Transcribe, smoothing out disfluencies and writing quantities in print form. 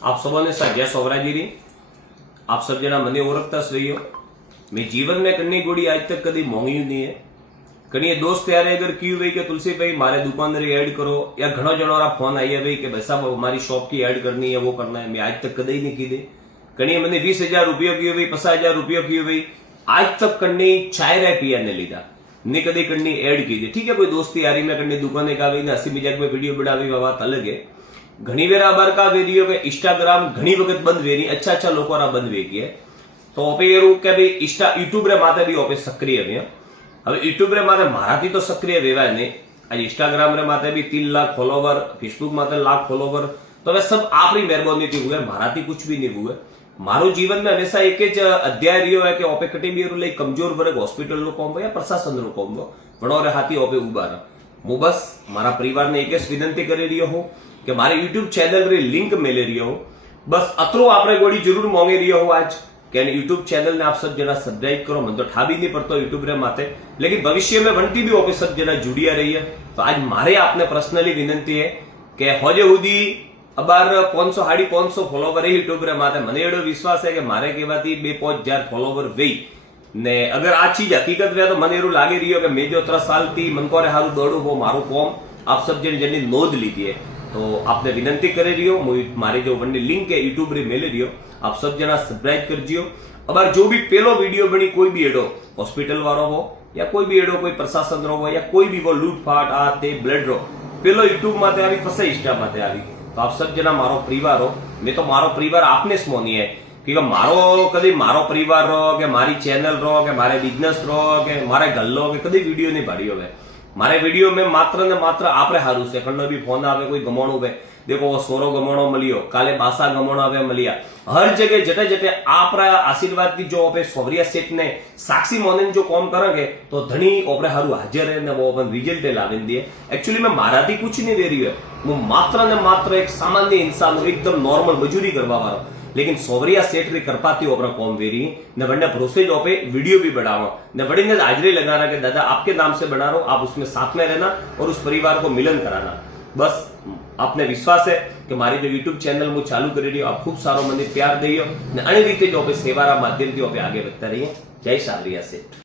आप सबों जय सोवराजीरी। आप सब जना मने ओळखता रही हो। मैं जीवन में कन्नी गोड़ी आज तक कभी मोंगी नहीं है। कहीं दोस्त यारे अगर क्यों भाई कि तुलसी भाई मारे दुकानदारी ऐड करो या घणो जणोरा फोन आई है भाई कि भाई साहब हमारी शॉप की ऐड करनी है वो करना है, मैं आज तक कदे नहीं की दे। कहीं मैंने 20,000 रुपये की भाई 50,000 रुपये की भाई आज तक कन्नी चाय रे पिया ने लीधा ने कदी कन्नी ऐड की दे। ठीक है, कोई दोस्ती यारी में कन्नी दुकाने का भी हसी मजाक में वीडियो बनावी बात अलग है। घनी वेरा बार का वीडियो के इंस्टाग्राम घनी वक्त बंद वेरी अच्छा लोग बंद वेगी है। तो ओपे ये के भाई इंस्टा यूट्यूब रे माते भी ओपे सक्रिय है। હવે યુટ્યુબ રે માથે મારાથી તો સક્રિય વેવાય નહીં। आज इंस्टाग्राम रे माथे भी 3 लाख फॉलोवर, फेसबुक माथे लाख फॉलोवर, तो वे सब आपरी मेहरबानी थी हुए, माराથી कुछ भी नहीं हुए। मारो जीवन में हमेशा एक ज अध्याय रियो है कि ओपे कटी भी लई कमजोर वर्ग हॉस्पिटल नो काम या प्रशासन नो काम पण और हाथी ओपे उभा रहा। હું બસ મારા પરિવારને એક જ વિનંતી કરી રહ્યો હું કે મારે YouTube ચેનલ રે લિંક મેલે રહ્યો હું। બસ અતરો આપણે ગોડી જરૂર માંગી રહ્યો હું आज कि यूट्यूब चैनल ने आप सब जना सब्सक्राइब करो। मन तो ठाबी नहीं पड़ता यूट्यूब रे माथे, लेकिन भविष्य में बनती भी ऑफिस सब जना जुड़िया रही है। तो आज मारे आपने पर्सनली विनंती है कि होजे हुदी अबार 500 साढ़ी 500 फॉलोवर है यूट्यूब रे माथे। मने एडो विश्वास है कि मारे कहवाती 2-5,000 फॉलोवर वेई ने अगर आ चीज हकीकत रहे तो मन एरू लागे रही कि मैं जो 3 साल थी मन को हारू दौड़ू वो मारू कॉम आप सब जन नोंध लीधी है। तो आपने विनंती करे रही हो मारे जो वननी लिंक है यूट्यूब रे मेले रही हो, आप सब जना सब्सक्राइब कर जियो। अबार जो भी पेलो वीडियो बनी कोई भी एडो हॉस्पिटल वालो हो या कोई भी एडो कोई प्रशासन रो हो या कोई भी वो लूटफाट आ ते ब्लड रो पेलो यूट्यूब माथे आवी पसे इंस्टा माथे आवी। तो आप सब जना मारो परिवार हो, मैं तो मारो परिवार आपने स्मोनी है कि मारो कदी मारो परिवार रो के मारी चैनल रो के मारे बिजनेस रो के मारे गल्लो के कदी वीडियो नहीं भाड़ियो है। मारे वीडियो में मात्र ने मात्र आपरे हारू से कण्णो भी फोन आवे कोई गमोणो वे देखो वो सोरो गमोणो मलियो काले बासा गमोणो आवे मलिया हर जगह जटे जटे आपरा आशीर्वाद की जो ओपे सोवरिया सेट ने साक्षी मोनन जो काम करेंगे तो धनी ओपरे हारू हाजिर है ने वो अपन रिजल्ट लाविन दिए। एक्चुअली में माराती कुछ नहीं दे रही है, वो मात्र ने मात्र एक सामान्य इंसान एकदम नॉर्मल मजूरी करवा वाला, लेकिन सोवरिया सेट री करपाती अपना कॉम वेरी ने वरना भरोसे जो पे वीडियो भी बढ़ाओ ने बड़ी ने हाजिरी लगाना कि दादा आपके नाम से बना रहा हूं, आप उसमें साथ में रहना और उस परिवार को मिलन कराना। बस आपने विश्वास है कि मारी जो यूट्यूब चैनल मु चालू कर रही हो आप खूब सारो मंदिर प्यार दियो ने अणी रीते जो पे सेवारा माध्यम थी आगे बढ़ता रहिए। जय सावरिया सेठ।